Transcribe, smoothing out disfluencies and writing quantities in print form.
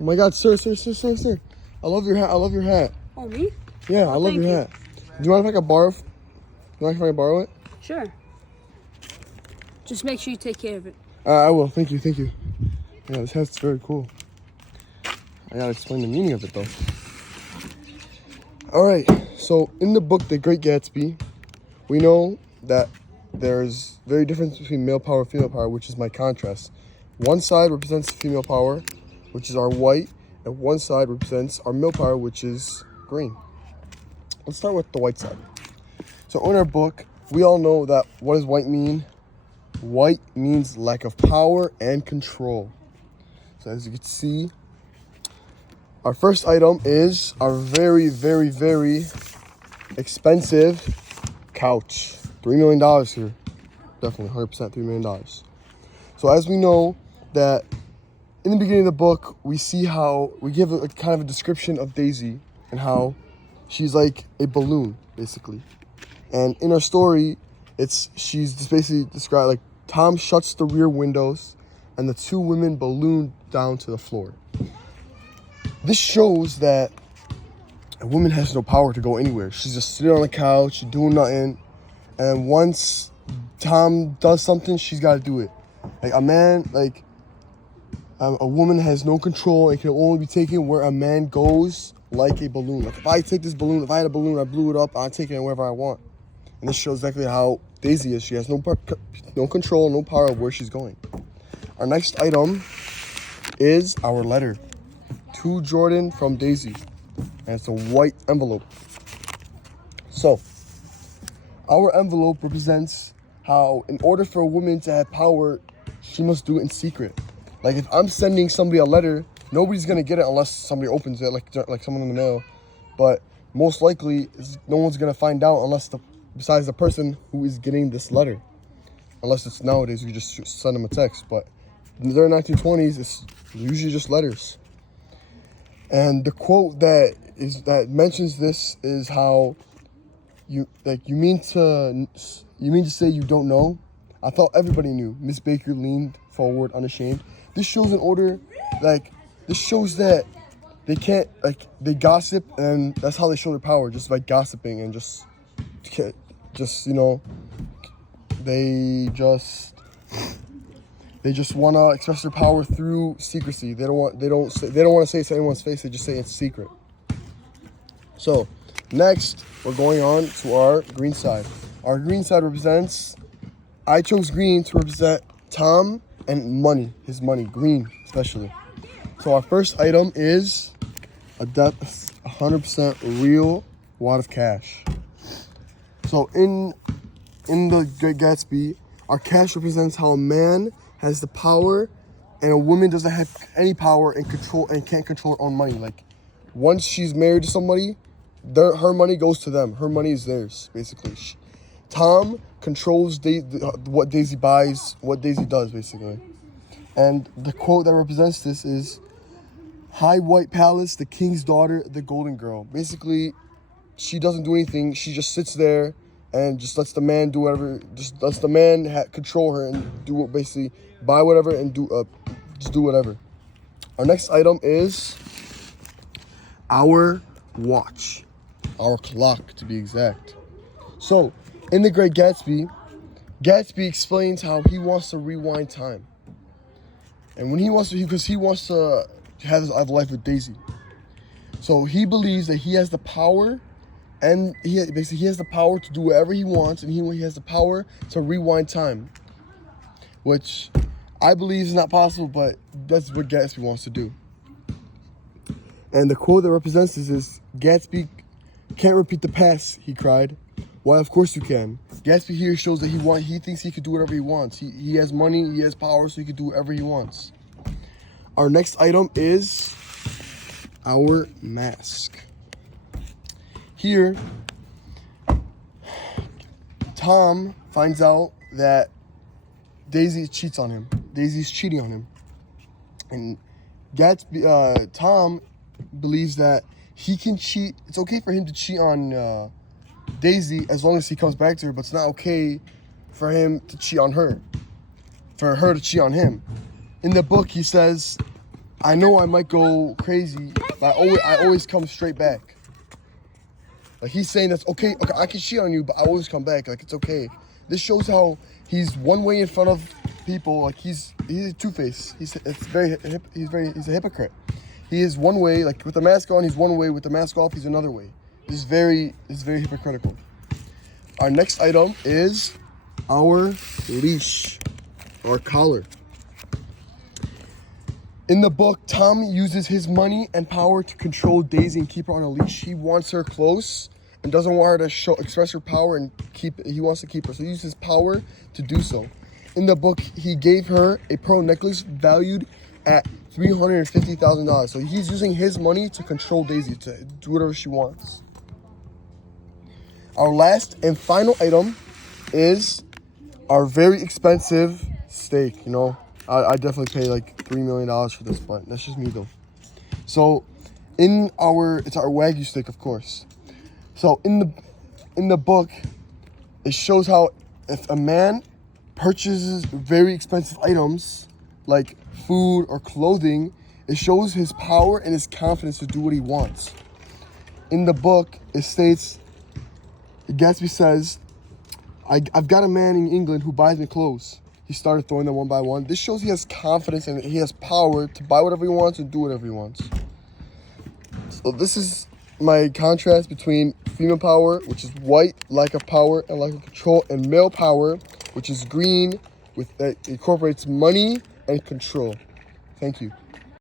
Oh my God, sir. I love your hat. Oh, me? Yeah, I love your hat. Do you mind if I can borrow? Do you mind if I can borrow it? Sure. Just make sure you take care of it. I will. Thank you. Yeah, this hat's very cool. I gotta explain the meaning of it though. All right. So in the book, The Great Gatsby, we know that there's very difference between male power and female power, which is my contrast. One side represents female power, which is our white, and one side represents our male power, which is green. Let's start with the white side. So in our book, we all know that what does white mean? White means lack of power and control. So as you can see, our first item is our very, very, very expensive couch. $3 million here. Definitely 100% $3 million. So as we know that in the beginning of the book, we see how we give a kind of a description of Daisy and how she's like a balloon, basically. And in our story, she's just basically described like Tom shuts the rear windows and the two women balloon down to the floor. This shows that a woman has no power to go anywhere. She's just sitting on the couch, doing nothing. And once Tom does something, she's got to do it. Like a man, like a woman has no control and can only be taken where a man goes like a balloon. Like if I take this balloon, if I had a balloon, I blew it up, I take it wherever I want. And this shows exactly how Daisy is. She has no control, no power of where she's going. Our next item is our letter to Jordan from Daisy. And it's a white envelope. So, our envelope represents how in order for a woman to have power, she must do it in secret. Like if I'm sending somebody a letter, nobody's gonna get it unless somebody opens it, like someone in the mail. But most likely, no one's gonna find out besides the person who is getting this letter. Unless it's nowadays, you just send them a text. But in the 1920s, it's usually just letters. And the quote that mentions this is how you mean to say you don't know? I thought everybody knew. Miss Baker leaned forward unashamed. This shows this shows that they can't, they gossip, and that's how they show their power, just by gossiping and they just want to express their power through secrecy. They don't want to say it to anyone's face. They just say it's secret. So next, we're going on to our green side. Our green side represents, I chose green to represent Tom and money, his money, green especially. So our first item is a 100% real wad of cash. So in the Great Gatsby, our cash represents how a man has the power and a woman doesn't have any power and control and can't control her own money. Like once she's married to somebody, her money goes to them. Her money is theirs, basically. Tom controls what Daisy buys, what Daisy does, basically. And the quote that represents this is, "High White Palace, the king's daughter, the golden girl." Basically, she doesn't do anything. She just sits there and just lets the man do whatever. Just lets the man control her and do what, basically buy whatever and just do whatever. Our next item is our watch, our clock to be exact. So in The Great Gatsby, Gatsby explains how he wants to rewind time, and when he wants to have a life with Daisy. So he believes that he has the power. And he has the power to do whatever he wants, and he has the power to rewind time, which I believe is not possible, but that's what Gatsby wants to do. And the quote that represents this is, "Gatsby can't repeat the past," he cried. "Why, of course you can." Gatsby here shows that he thinks he could do whatever he wants. He has money, he has power, so he can do whatever he wants. Our next item is our mask. Here, Tom finds out that Daisy cheats on him. Daisy's cheating on him. And Tom believes that he can cheat. It's okay for him to cheat on Daisy as long as he comes back to her, but it's not okay for him to cheat on her, for her to cheat on him. In the book, he says I know I might go crazy, but I always come straight back. Like he's saying that's okay. Okay, I can cheat on you, but I always come back. Like it's okay. This shows how he's one way in front of people. Like he's a two-face. He's a hypocrite. He is one way. Like with the mask on, he's one way. With the mask off, he's another way. This is very hypocritical. Our next item is our leash, our collar. In the book, Tom uses his money and power to control Daisy and keep her on a leash. He wants her close and doesn't want her to express her power and he wants to keep her. So he uses his power to do so. In the book, he gave her a pearl necklace valued at $350,000. So he's using his money to control Daisy, to do whatever she wants. Our last and final item is our very expensive steak, you know. I definitely pay like $3 million for this, but that's just me though. So it's our Wagyu steak, of course. So in the book, it shows how if a man purchases very expensive items like food or clothing, it shows his power and his confidence to do what he wants. In the book, it states, Gatsby says, I've got a man in England who buys me clothes. He started throwing them one by one. This shows he has confidence and he has power to buy whatever he wants and do whatever he wants. So this is my contrast between female power, which is white, lack of power and lack of control, and male power, which is green, that incorporates money and control. Thank you.